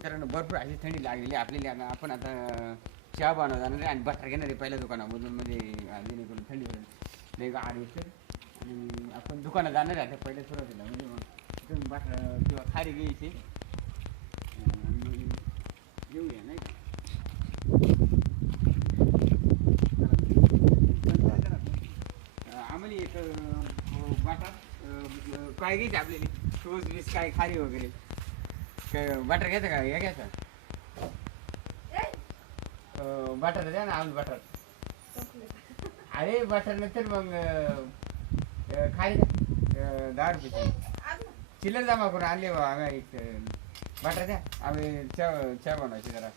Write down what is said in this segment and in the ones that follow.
मित्रांनो भरपूर अशी थंडी लागलेली आहे आपल्याला. आता आपण आता चहा बनवत जाणार आहे आणि बटर घेणार आहे पहिल्या दुकानामधून. म्हणजे जेणेकरून थंडी होईल लई गाडी आणि आपण दुकानात जाणार आहे आता पहिल्या सुरुवातीला. म्हणजे मग तिथून बटर किंवा खारी घ्यायची. येऊया नाही का? आम्हाला एक अं, काय घ्यायची आपल्याला? रोज वीस काय खारी वगैरे? बटर घ्यायचं का? हे घ्यायचं? बटर बटाटा द्या ना आम्ही बटर अरे बटर नंतर मग खाली दहा रुपये चिल्लर जमा करून आणले बा आम्ही बटर द्या. आम्ही चहा चहा बनवायची जरा.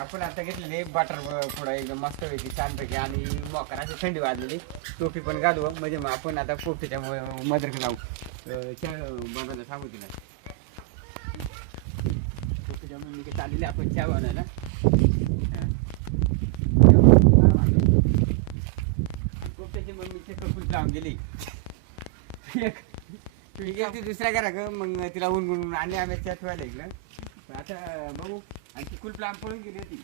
आपण आता घेतलेले बटर पुढं एकदम मस्त पैकी छानपैकी आणि मोकार अशी थंडी वाजलेली. टोपी पण घालू. म्हणजे मग आपण आता पोपटीच्या मदर जाऊ. चहा बनवायला सांगू तिला. टोपीच्या मम्मी चाललेली आपण चहा बनवायला. हा. मम्मी मम्मीचे कपूर लावून गेली. एक ती दुसऱ्या घरा ग मग तिला ऊन गुण आणि आम्ही चहा ठेवायला इकडं. आता बघू. आणि ती कुल लांब पळून गेली होती.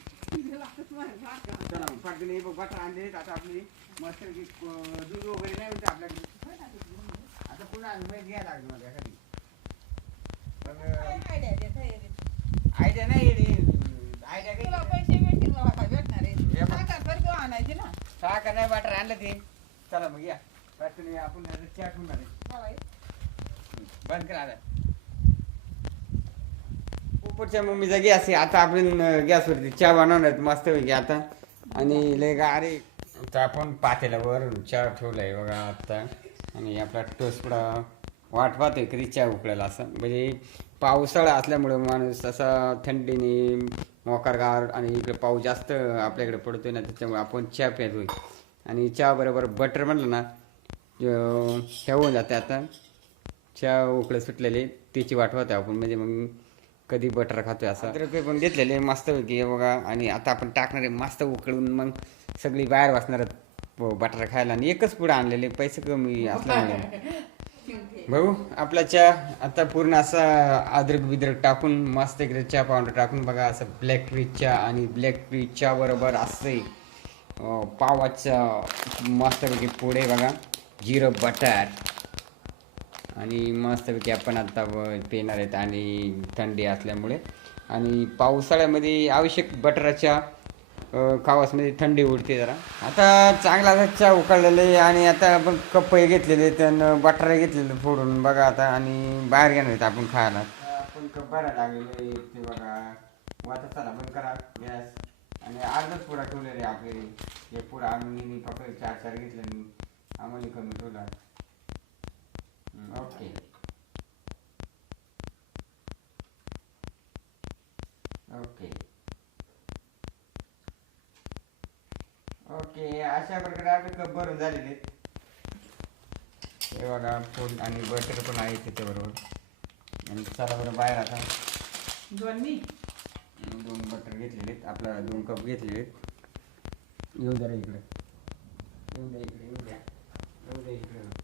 चला मग पटकन हे बघ बटर आणले आता आपली. मस्त दूध वगैरे नाही होते आपल्याकडे. आता पुन्हा अनुभव घ्यायला लागेल मला एखादी पण आयडिया नाही आयडिया काही सहा का नाही बटर आणलं ते? चला मग या. पटकन आपण चॅट होणार आहे. बंद करा पोपटच्या मम्मीचा गॅस आहे. आता आपण गॅसवरती चहा बनवणार आहेत मस्त पैकी आता. आणि लय का अरे आता आपण पातेल्यावर चहा ठेवलाय बघा आता. आणि आपला टोसपुडा वाट पाहतोय कधी चहा उकळायला असं. म्हणजे पावसाळा असल्यामुळे माणूस असा थंडीने मोकारगार आणि इकडे पाऊस जास्त आपल्याकडे पडतोय ना त्याच्यामुळे आपण चहा पितोय आणि चहा बरोबर बटर म्हणलं ना अं, होऊन जाते आता. चहा उकळं सुटलेले त्याची वाट पाहतोय आपण. म्हणजे मग कधी बटर खातोय असं. अद्रक पण घेतलेले मस्त पैकी. हे बघा आणि आता आपण टाकणार आहे मस्त उकळून मग सगळी बाहेर वाचणार बटर खायला. आणि एकच पुढे आणलेले पैसे कमी असल्यामुळे भाऊ आपला चहा आता पूर्ण असा अद्रक बिद्रक टाकून मस्त इकडे चहा पावडर टाकून बघा असं ब्लॅक टी चहा आणि ब्लॅक टी चहा बरोबर असते पावाचा मस्तपैकी पुढे बघा जिरं बटर आणि मस्तपैकी आपण आता पेणार पिणार आहेत आणि थंडी असल्यामुळे. आणि पावसाळ्यामध्ये आवश्यक बटराच्या खावासमध्ये थंडी उडते जरा. आता चांगला असा चहा उकळलेले आहे आणि आता आपण कप घेतलेले त्यानं बटारे घेतलेले फोडून बघा आता आणि बाहेर घेणार आहेत आपण खायला. आपण कप भरायला लागलेले ते बघा. वाचा चला बंद करा गॅस. आणि अर्धच पुडा ठेवलेले आपले. हे पुढं आम्ही फक्त चार चार घेतले आम्हाला कमी ठेवला. ओके ओके ओके अशा प्रकारे आपले कप भरून झालेले आहेत. हे बघा फूड आणि बटर पण आहे त्याच्याबरोबर. आणि चला बरं बाहेर आता. दोन बटर घेतलेले आहेत. आपला दोन कप घेतलेले आहेत. येऊ जरा इकडे. येऊ द्या इकडे येऊ द्या. येऊ द्या इकडे.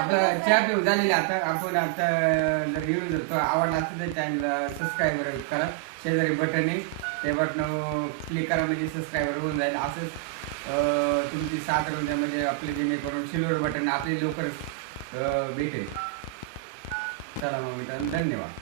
आपलं चहा पिऊ झालेली आता आपण आता रिव्ह्यू देतो. आवडला असेल तर चॅनलला सबस्क्राईबर करा. शेजारी बटन आहे. ते बटन क्लिक करा म्हणजे सबस्क्राईबर होऊन जाईल. असंच तुमची साथ राहून द्या म्हणजे आपले जेणेकरून सिल्वर बटन आपले लवकर भेटेल. चला मग मित्रांनो धन्यवाद.